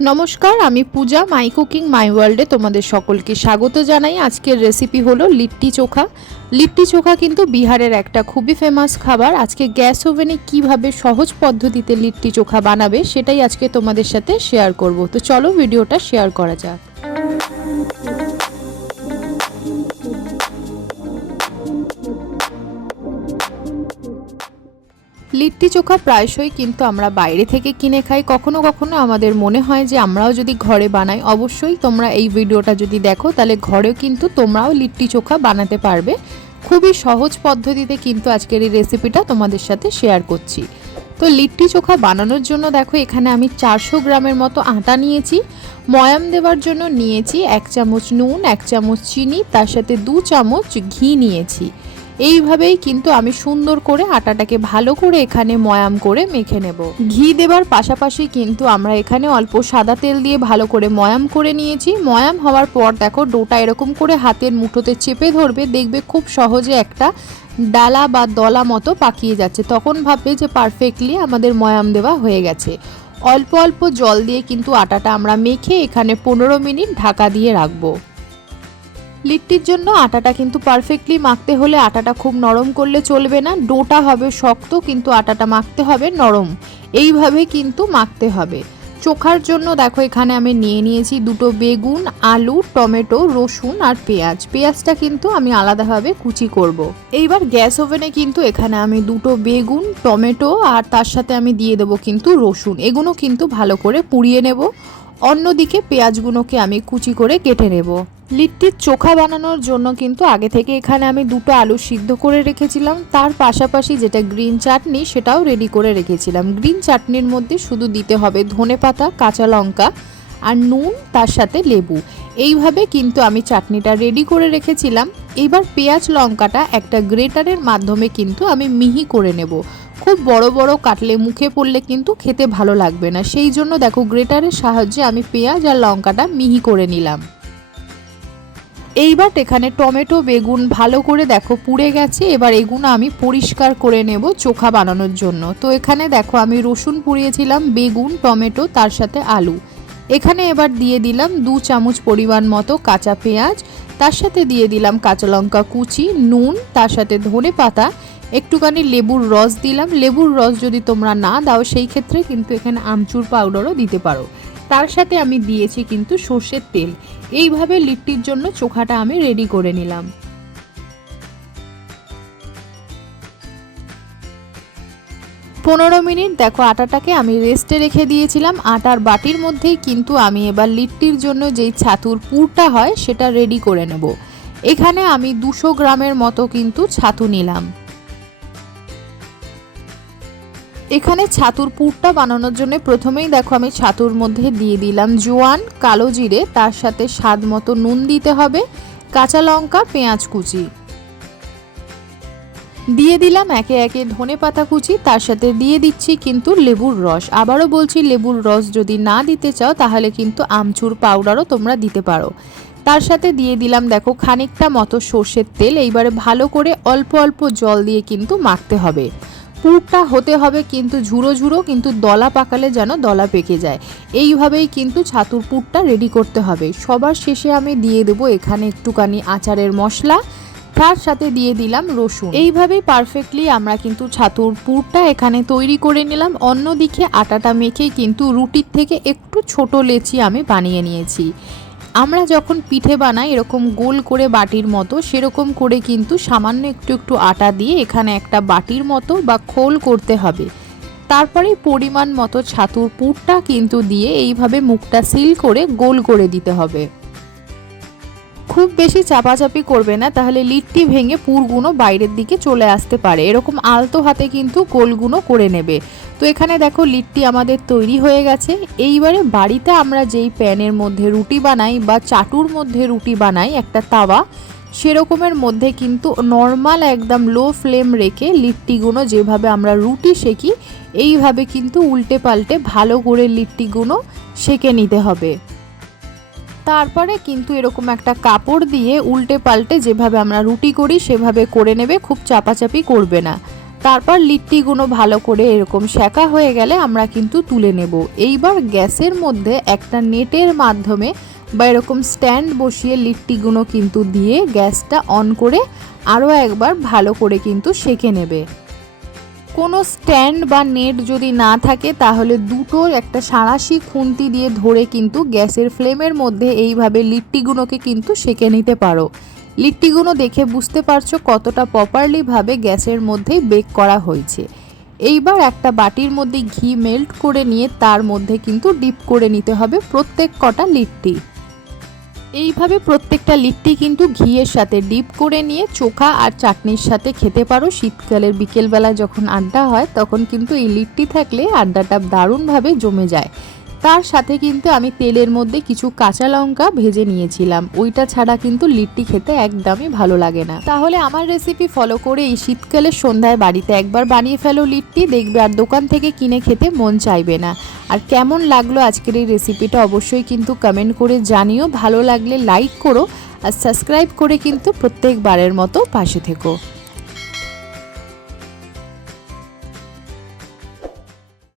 নমস্কার, আমি পূজা, my cooking, মাই ওয়ার্ল্ডে তোমাদের সকলকে স্বাগত জানাই। আজকের রেসিপি হলো লিট্টি চোখা। লিট্টি চোখা কিন্তু বিহারের একটা খুবই ফেমাস খাবার। আজকে গ্যাস ওভেনে কীভাবে সহজ পদ্ধতিতে লিট্টি চোখা বানাবে সেটাই আজকে তোমাদের সাথে শেয়ার করব। তো চলো ভিডিওটা শেয়ার করা যাক। লিট্টি চোখা প্রায়শই কিন্তু আমরা বাইরে থেকে কিনে খাই। কখনো কখনো আমাদের মনে হয় যে আমরাও যদি ঘরে বানাই, অবশ্যই তোমরা এই ভিডিওটা যদি দেখো, তাহলে ঘরেও কিন্তু তোমরাও লিট্টি চোখা বানাতে পারবে। খুবই সহজ পদ্ধতিতে কিন্তু আজকের এই রেসিপিটা তোমাদের সাথে শেয়ার করছি। তো লিট্টি চোখা বানানোর জন্য দেখো, এখানে আমি চারশো গ্রামের মতো আটা নিয়েছি। ময়াম দেওয়ার জন্য নিয়েছি এক চামচ নুন, এক চামচ চিনি, তার সাথে দু চামচ ঘি নিয়েছি। এইভাবেই কিন্তু আমি সুন্দর করে আটাটাকে ভালো করে এখানে ময়াম করে মেখে নেব। ঘি দেবার পাশাপাশি কিন্তু আমরা এখানে অল্প সাদা তেল দিয়ে ভালো করে ময়াম করে নিয়েছি। ময়াম হওয়ার পর দেখো ডোটা এরকম করে হাতের মুঠোতে চেপে ধরবে, দেখবে খুব সহজে একটা ডালা বা দলা মতো পাকিয়ে যাচ্ছে। তখন ভাববে যে পারফেক্টলি আমাদের ময়াম দেওয়া হয়ে গেছে। অল্প অল্প জল দিয়ে কিন্তু আটাটা আমরা মেখে এখানে পনেরো মিনিট ঢাকা দিয়ে রাখব। লিট্টির জন্য আটাটা কিন্তু পারফেক্টলি মাখতে হলে আটাটা খুব নরম করলে চলবে না, ডোটা হবে শক্ত কিন্তু আটাটা মাখতে হবে নরম। এইভাবে কিন্তু মাখতে হবে। চোখার জন্য দেখো এখানে আমি নিয়ে নিয়েছি দুটো বেগুন, আলু, টমেটো, রসুন আর পেঁয়াজ। পেঁয়াজটা কিন্তু আমি আলাদাভাবে কুচি করব। এইবার গ্যাস ওভেনে কিন্তু এখানে আমি দুটো বেগুন, টমেটো আর তার সাথে আমি দিয়ে দেবো কিন্তু রসুন। এগুলো কিন্তু ভালো করে পুড়িয়ে নেব। অন্যদিকে পেঁয়াজগুলোকে আমি কুচি করে কেটে নেব। লিট্টির চোখা বানানোর জন্য কিন্তু আগে থেকে এখানে আমি দুটো আলু সিদ্ধ করে রেখেছিলাম। তার পাশাপাশি যেটা গ্রিন চাটনি, সেটাও রেডি করে রেখেছিলাম। গ্রিন চাটনির মধ্যে শুধু দিতে হবে ধনে পাতা, কাঁচা লঙ্কা আর নুন, তার সাথে লেবু। এইভাবে কিন্তু আমি চাটনিটা রেডি করে রেখেছিলাম। এবার পেঁয়াজ লঙ্কাটা একটা গ্রেটারের মাধ্যমে কিন্তু আমি মিহি করে নেব। খুব বড় বড় কাটলে মুখে পড়লে কিন্তু খেতে ভালো লাগবে না। সেই জন্য দেখো, গ্রেটারের সাহায্যে আমি পেঁয়াজ আর লঙ্কাটা মিহি করে নিলাম। এইবার এখানে টমেটো, বেগুন ভালো করে দেখো পুড়ে গেছে। এবার এগুলো আমি পরিষ্কার করে নেব চোখা বানানোর জন্য। তো এখানে দেখো আমি রসুন পুড়িয়েছিলাম, বেগুন, টমেটো, তার সাথে আলু। এখানে এবার দিয়ে দিলাম দু চামচ পরিমাণ মতো কাঁচা পেঁয়াজ। তার সাথে দিয়ে দিলাম কাঁচা লঙ্কা কুচি, নুন, তার সাথে ধনে পাতা একটুখানি লেবুর রস দিলাম। লেবুর রস যদি তোমরা না দাও, সেই ক্ষেত্রে কিন্তু এখানে আমচুর পাউডারও দিতে পারো। তার সাথে আমি দিয়েছি কিন্তু সর্ষের তেল। এইভাবে লিট্টির জন্য চোখাটা আমি রেডি করে নিলাম। পনেরো মিনিট, দেখো আটাটাকে আমি রেস্টে রেখে দিয়েছিলাম। আটার বাটির মধ্যেই কিন্তু আমি এবার লিট্টির জন্য যেই ছাতুর পুরটা হয়, সেটা রেডি করে নেব। এখানে আমি দুশো গ্রামের মতো কিন্তু ছাতু নিলাম। এখানে ছাতুর পুরটা বানানোর জন্য প্রথমেই দেখো আমি ছাতুর মধ্যে দিয়ে দিলাম জোয়ান, কালো জিরে, তার সাথে স্বাদ মতো নুন দিতে হবে, কাঁচা লঙ্কা, পেঁয়াজ কুচি। দিয়ে দিলাম একে একে ধনে পাতা কুচি, তার সাথে দিয়ে দিচ্ছি কিন্তু লেবুর রস। আবারও বলছি লেবুর রস যদি না দিতে চাও তাহলে কিন্তু আমচুর পাউডারও তোমরা দিতে পারো। তার সাথে দিয়ে দিলাম দেখো খানিকটা মতো সর্ষের তেল, এইবারে ভালো করে অল্প অল্প জল দিয়ে কিন্তু মাখতে হবে। পুরটা হতে হবে কিন্তু ঝুড়ো ঝুড়ো, কিন্তু দলা পাকালে যেন দলা পেকে যায়। এইভাবেই কিন্তু ছাতুর পুরটা রেডি করতে হবে। সবার শেষে আমি দিয়ে দেবো এখানে একটুখানি আচারের মশলা। তার সাথে দিয়ে দিলাম রসুন। এইভাবেই পারফেক্টলি আমরা কিন্তু ছাতুর পুরটা এখানে তৈরি করে নিলাম। অন্যদিকে আটাটা মেখে কিন্তু রুটির থেকে একটু ছোট লেচি আমি বানিয়ে নিয়েছি। আমরা যখন পিঠে বানাই, এরকম গোল করে বাটির মতো, সেরকম করে কিন্তু সামান্য একটু একটু আটা দিয়ে এখানে একটা বাটির মতো বা খোল করতে হবে। তারপরে পরিমাণ মতো ছাতুর পুরটা কিন্তু দিয়ে এইভাবে মুখটা সিল করে গোল করে দিতে হবে। খুব বেশি চাপাচাপি করবে না, তাহলে লিট্টি ভেঙে পুরগুলো বাইরের দিকে চলে আসতে পারে। এরকম আলতো হাতে কিন্তু গোলগুলো করে নেবে। তো এখানে দেখো লিট্টি আমাদের তৈরি হয়ে গেছে। এইবারে বাড়িতে আমরা যেই প্যানের মধ্যে রুটি বানাই বা চাটুর মধ্যে রুটি বানাই, একটা তাওয়া, সেরকমের মধ্যে কিন্তু নর্মাল একদম লো ফ্লেম রেখে লিট্টিগুলো যেভাবে আমরা রুটি সেকি, এইভাবে কিন্তু উল্টে পাল্টে ভালো করে লিট্টিগুলো সেকে নিতে হবে। তারপরে কিন্তু এরকম একটা কাপড় দিয়ে উল্টে পাল্টে যেভাবে আমরা রুটি করি, সেভাবে করে নেবে, খুব চাপাচাপি করবে না। তারপর লিট্টিগুলো ভালো করে এরকম সেকা হয়ে গেলে আমরা কিন্তু তুলে নেব। এইবার গ্যাসের মধ্যে একটা নেটের মাধ্যমে বা এরকম স্ট্যান্ড বসিয়ে লিট্টিগুলো কিন্তু দিয়ে গ্যাসটা অন করে আরও একবার ভালো করে কিন্তু সেকে নেবে। কোনো স্ট্যান্ড বা নেট যদি না থাকে, তাহলে দুটো একটা সাঁড়াশি খুন্তি দিয়ে ধরে কিন্তু গ্যাসের ফ্লেমের মধ্যে এইভাবে লিট্টিগুলোকে কিন্তু সেকে নিতে পারো। লিট্টিগুলো দেখে বুঝতে পারছ কতটা প্রপারলিভাবে গ্যাসের মধ্যেই বেক করা হয়েছে। এইবার একটা বাটির মধ্যে ঘি মেল্ট করে নিয়ে তার মধ্যে কিন্তু ডিপ করে নিতে হবে প্রত্যেক কটা লিট্টি। এইভাবে প্রত্যেকটা লিট্টি কিন্তু ঘিয়ের সাথে ডিপ করে নিয়ে চোখা আর চাটনির সাথে খেতে পারো। শীতকালের বিকেলবেলা যখন আড্ডা হয়, তখন কিন্তু এই লিট্টি থাকলে আড্ডাটা দারুণভাবে জমে যায়। তার সাথে কিন্তু আমি তেলের মধ্যে কিছু কাঁচা লঙ্কা ভেজে নিয়েছিলাম। ওইটা ছাড়া কিন্তু লিট্টি খেতে একদমই ভালো লাগে না। তাহলে আমার রেসিপি ফলো করে এই শীতকালের সন্ধ্যায় বাড়িতে একবার বানিয়ে ফেলো লিট্টি। দেখবে আর দোকান থেকে কিনে খেতে মন চাইবে না। আর কেমন লাগল আজকের এই রেসিপিটা অবশ্যই কিন্তু কমেন্ট করে জানিও। ভালো লাগলে লাইক করো আর সাবস্ক্রাইব করে কিন্তু প্রত্যেকবারের মতো পাশে থেকো।